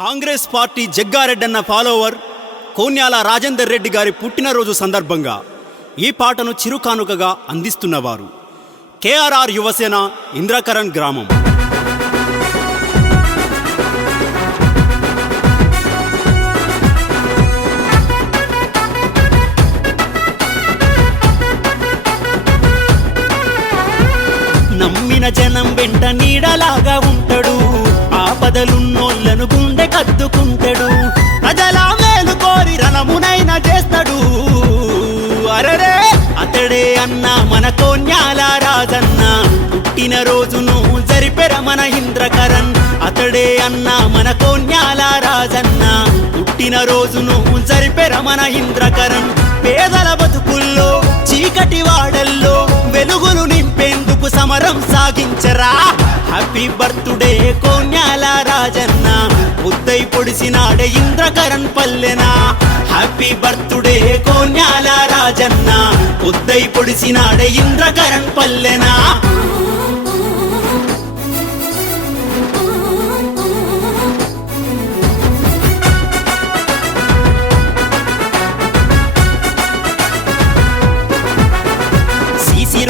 Congress party జగ్గారెడ్డన్న follower కోన్యాల Rajender Reddy గారి పుట్టినరోజు సందర్భంగా ఈ పాటను చిరుకానుకగా అందిస్తున్నవారు కేఆర్ఆర్ యువసేన ఇంద్రకరణ్ గ్రామం. నమ్మిన జనం వెంట నీడలాగా ఉంటాడు, ఆపదలున్నోళ్లను గుండె కద్దుకుంటాడు, ప్రజల మేలు కోరి రణమునైనా చేస్తాడు. అరరే అతడే అన్న మన కోన్యాల రాజన్న, పుట్టిన రోజును జరిపెర మన ఇంద్రకరణ్. అతడే అన్న మన కోన్యాల రాజన్న, పుట్టిన రోజును జరిపెర మన ఇంద్రకరణ్. పేదల బతుకుల్లో చీకటి వాడల్లో వెలుగులు నింపేందుకు సమరం సాగించరా. హ్యాపీ బర్త్డే కోన్యాల రాజన్న, ముద్దై పొడిసినాడే ఇంద్రకరణ్ పల్లెనా. హ్యాపీ బర్త్డే కోన్యాల రాజన్న, ముద్దై పొడిసినాడే ఇంద్రకరణ్ పల్లెనా.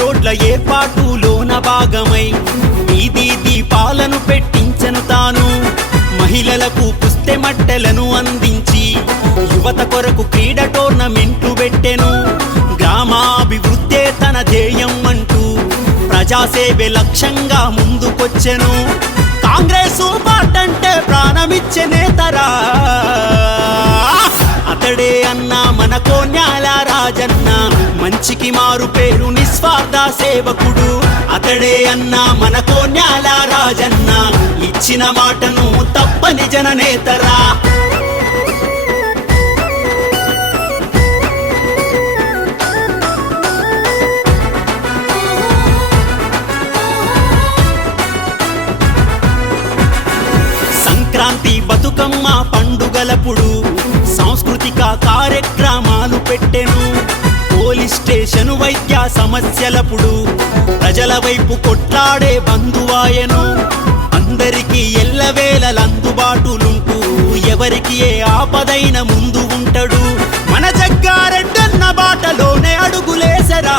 రోడ్ల ఏర్పాటులోన భాగమై వీధి దీపాలను పెట్టించను తాను. మహిళలకు పుస్తె మట్టెలను అందించి యువత కొరకు క్రీడ టోర్నమెంట్లు పెట్టెను. గ్రామాభివృద్ధే తన ధ్యేయం అంటూ ప్రజాసేవే లక్ష్యంగా ముందుకొచ్చెను. కాంగ్రెస్ పార్టీ ప్రాణమిచ్చే నేతరా. అతడే అన్న మన కోన్యాల రాజన్న, మంచికి మారు పేరు నిస్వార్థ సేవకుడు. అతడే అన్న మన కోన్యాల రాజన్న, ఇచ్చిన మాటను తప్పని జననేతరా. సంక్రాంతి బతుకమ్మ పండుగలప్పుడు సాంస్కృతిక కార్యక్రమాలు పెట్టెను. పోలీస్ స్టేషన్ వైద్య సమస్యలప్పుడు ప్రజల వైపు కొట్లాడే బంధువాయను. అందరికీ ఎల్లవేళలందుబాటులుంటూ ఎవరికి ఏ ఆపదైన ముందు ఉంటాడు. మన జగ్గారెడ్డన్న బాటలోనే అడుగులేసరా.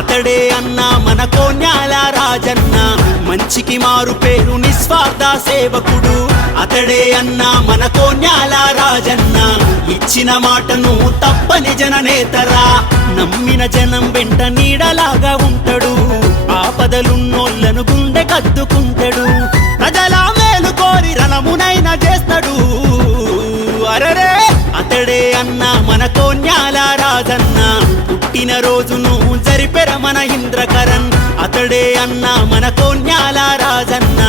అతడే అన్న మన కోన్యాల రాజన్న, మంచికి మారు పేరు నిస్వార్థ సేవకుడు. అతడే అన్న మన కోన్యాల రాజన్న, ఇచ్చిన మాటను తప్పని జననేతరా. నమ్మిన జనం వెంట నీడలాగా ఉంటాడు, ఆపదలున్నోళ్లను గుండె కద్దుకుంటాడు, ప్రజల మేలు కోరి రణమునైనా చేస్తాడు. అరరే అతడే అన్న మన కోన్యాల రాజన్న, పుట్టిన రోజును జరిపెర మన ఇంద్రకరణ్. అతడే అన్న మన కోన్యాల రాజన్న,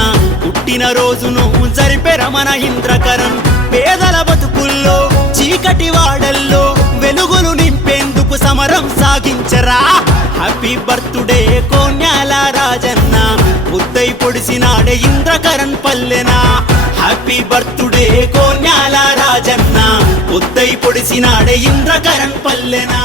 పుట్టిన రోజును జరిపెర మన ఇంద్రకరణ్. పేదల బతుకుల్లో చీకటి వాడల్లో వెలుగులు నింపేందుకు సమరం సాగించరా. హ్యాపీ బర్త్డే కోన్యాల రాజన్న, ముద్దై పొడిసినాడే ఇంద్రకరణ్ పల్లెనా. హ్యాపీ బర్త్డే కోన్యాల రాజన్న, ముద్దై పొడిసినాడే ఇంద్రకరణ్ పల్లెనా.